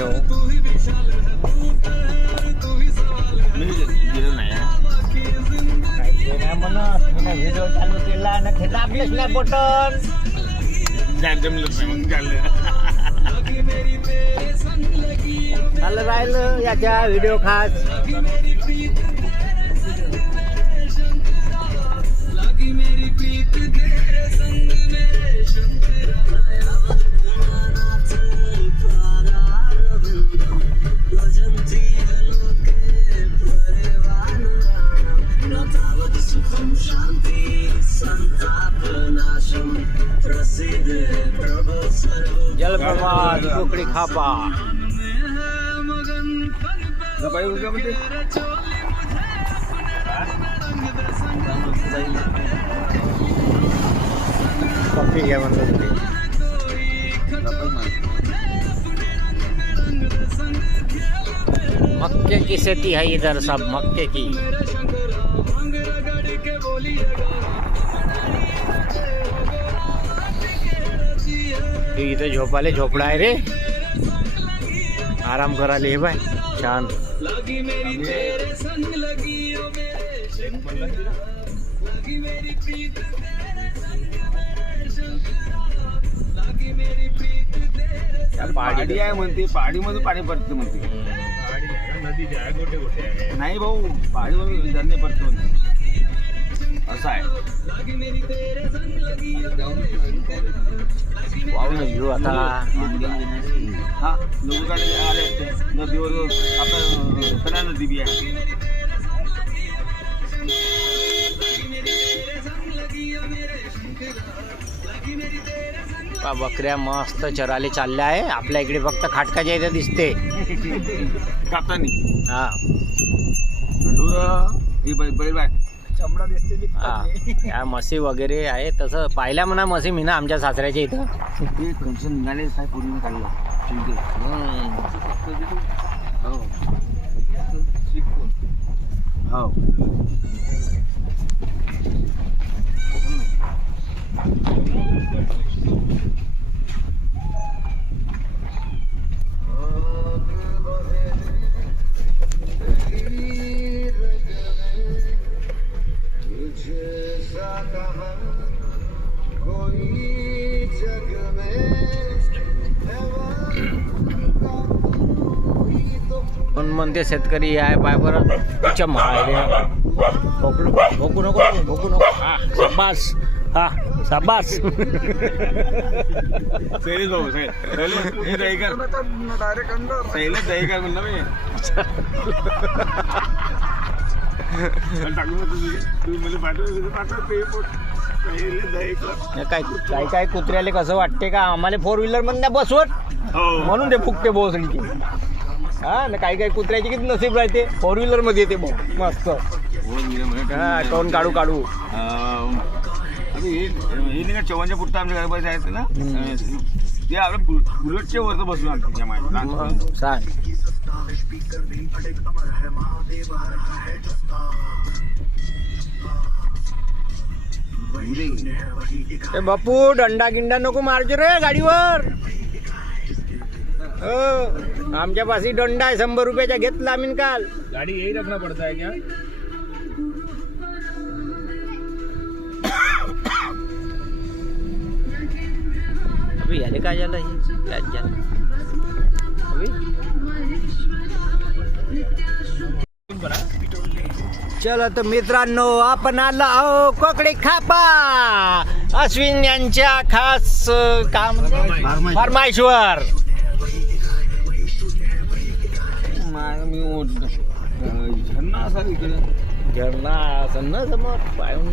हो व्हिडिओ चालू केला ना ते दाबलेच नाही बटन चाललं राहिलं याच्या व्हिडिओ खास जलप्रपात कोकडी खापा कॉफी घ्या म्हणलं मक्के की खेती है इधर सब मक्के की इथं झोपाले झोपडा आहे रे आराम करायला हे बाय छान पहाडी आहे म्हणते पहाडीमध्ये पाणी पडते म्हणते नाही भाऊ पहाडीमध्ये धरणे पडते म्हणते असं आहे वाहून घेऊ आता हा लोक आले नदीवर आपलं करा नदी बी आहे बकऱ्या मस्त चराले चालल्या आहे आपल्या इकडे फक्त खाटकाच्या इथं दिसते कापतानी हा बैल बाय चमडा दिसते या म्हशी वगैरे आहे तसं पाहिल्या म्हणा म्हशी मी ना आमच्या सासऱ्याच्या इथं ते कंशन निघाले काय पूर्ण काढलं हो पण म्हणते शेतकरी आहे पाय बरं चमाळे भोकू नको हा शाबास हा शाबास सैलेश भाऊ हे दहीकर सैलेश दहीकर म्हणलं मी काय कुत्र्याले कसं वाटते का आम्हाला 4 व्हीलर मध्ये बसवत म्हणून ते फुकते बोसडी हा ना काही कुत्र्याची किती नसीब राहते 4 व्हीलर मध्ये येते मस्त हा टोन काढू चव्हाणच्या पुढचं आमच्या घरापाशी आहेत ना ते आपल्या बुलेटच्या वरचं बसून आमच्या सांग ए बापू दंडा गिंडा नको मारजो रे गाडीवर आमच्या पाशी दंडा आहे 100 रुपयाचा घेतला आम्ही काल गाड़ी यही रखना पड़ता है क्या अभी याले काय झालं चला तर मित्रांनो आपण आलो आहो कोकडी खापा अश्विन यांच्या खास काम फरमाईशवर झरणा असं ना समोर पाहून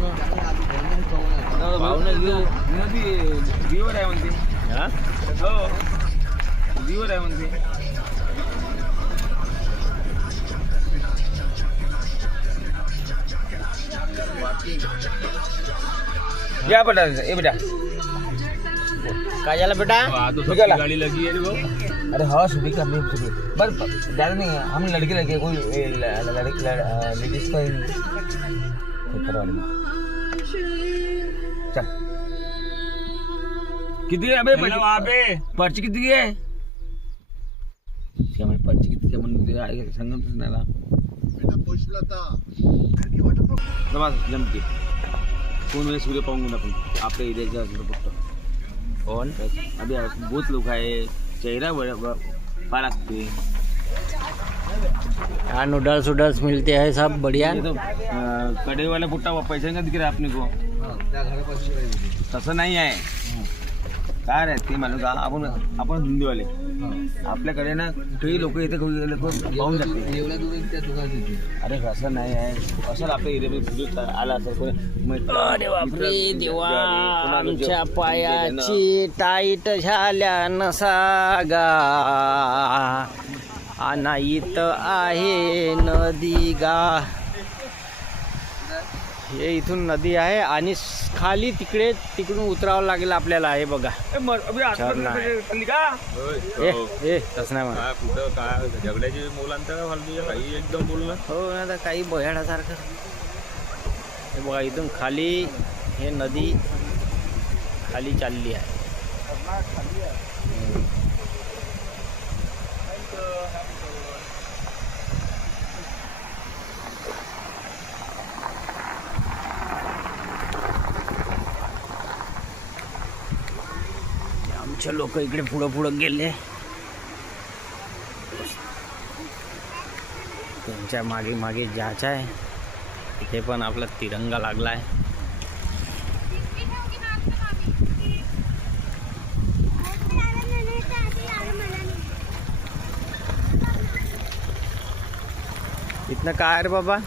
व्ह्यूवर आहे म्हणते हा हो व्ह्यूवर आहे म्हणते या बेटा ये बेटा काय झालं बेटा गाड़ी लगी है वो अरे हाँ सुबह कर ली सुबह बस ज़्यादा नहीं है हम लड़के लगे कोई लेडीज का चल कितनी है अबे वहाँ पे पर्ची कितनी है त्यामुळे पर्ची किती त्यामुळे आहे सांगतच नाही ना. जमते कोण वेळेस सूर्य पाहून घेऊन आपण आपल्या एरियाच्या असलं फक्त कौन अभी बहुत लोक आहे चेहरा फार असते. यहाँ नूडल्स वूडल्स मिलते हैं सब बढ़िया. कढई वाला पुट्टा पैसे का दिख रहा है आपने को तसं नाही आहे. काय रे ते माणूस आपण हिंदीवाले आपल्याकडे ना कुठेही लोक येते पाहून जाते. अरे असं नाही आहे असं आपल्या एरियामध्ये आला असेल. अरे बापरे देवा आमच्या पायाची टाईट झाल्या नसागा अनाईत आहे नदी गा. हे इथून नदी आहे आणि खाली तिकडून उतरावं लागेल आपल्याला. हे बघा झरणा आहे. ए तसं नाही म्हणा. कुठं काय झगड्याची मुलांचं काय फालतू काही एकदम बोलणं. हो ना तर काही बह्याडासारखं. हे बघा इथून खाली हे नदी खाली चालली आहे. आमचे लोक इकडे पुढं गेले. त्यांच्या मागे जायचं आहे. इथे पण आपला तिरंगा लागला आहे. इथनं काय रे बाबा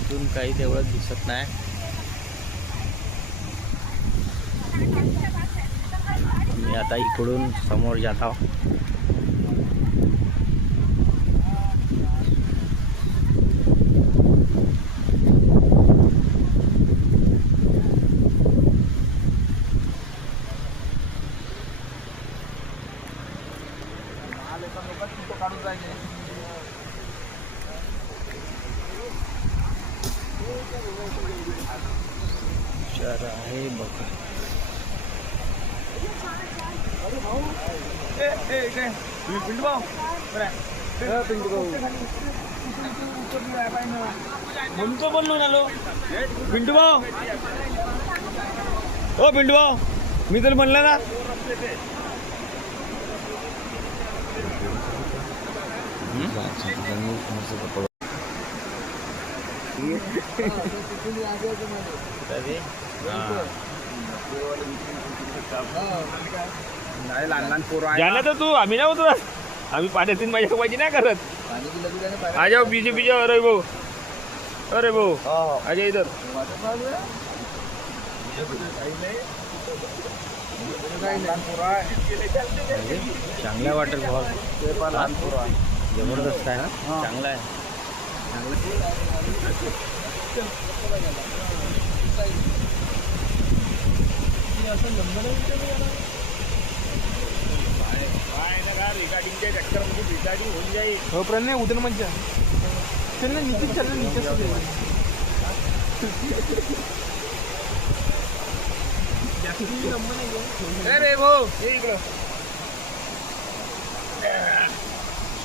इथून काही तेवढं दिसत नाही. मी आता इकडून समोर जात आहो. शहर आहे बघा. म्हणून तो बोललो ना लो पिंटू भाऊ. हो पिंटू भाऊ मी तर म्हणलं ना. नाही लहान लहान पोरं जाना तर तू आम्ही नाही होतो. आम्ही पाण्यातून माझ्या पाहिजे नाही करत. आ जाओ पीछे पीछे. अरे भाऊ अरे भाऊ आ जाओ इधर. चांगला वॉटरफॉल ते पण लहान पोरं जबरदस्त आहे ना. चांगला आहे. हो प्रणय उद्या म्हणजे चल ना नीचे चल ना नीचे. अरे भाऊ इकडं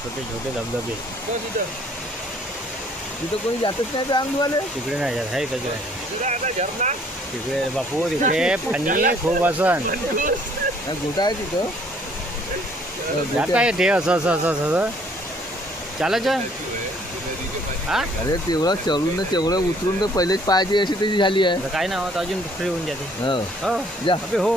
छोटे छोटे धबधबे. तिथं कोणी जातच नाही. अंग धुवाले तिकडे नाही जात आहे. झरणा तिकडे बापू तिकडे पाणी खूप असं गोटा आहे तिथं. जाता येते असं असं असं असं चालायचं. हा अरे तेवढं चढून ना तेवढं उतरून तर पहिलेच पाहिजे अशी त्याची झाली आहे. काय ना होत अजून फ्री होऊन जाते. हो हो जा अबे हो.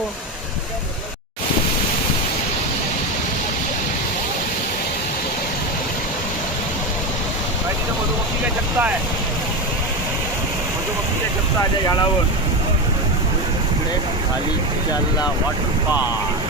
मधुमक्षीचा छत्ता आहे. मधुमक्षीचा छत्ता आहे त्या झाडावर. इकडे खाली चालला वॉटरफॉल.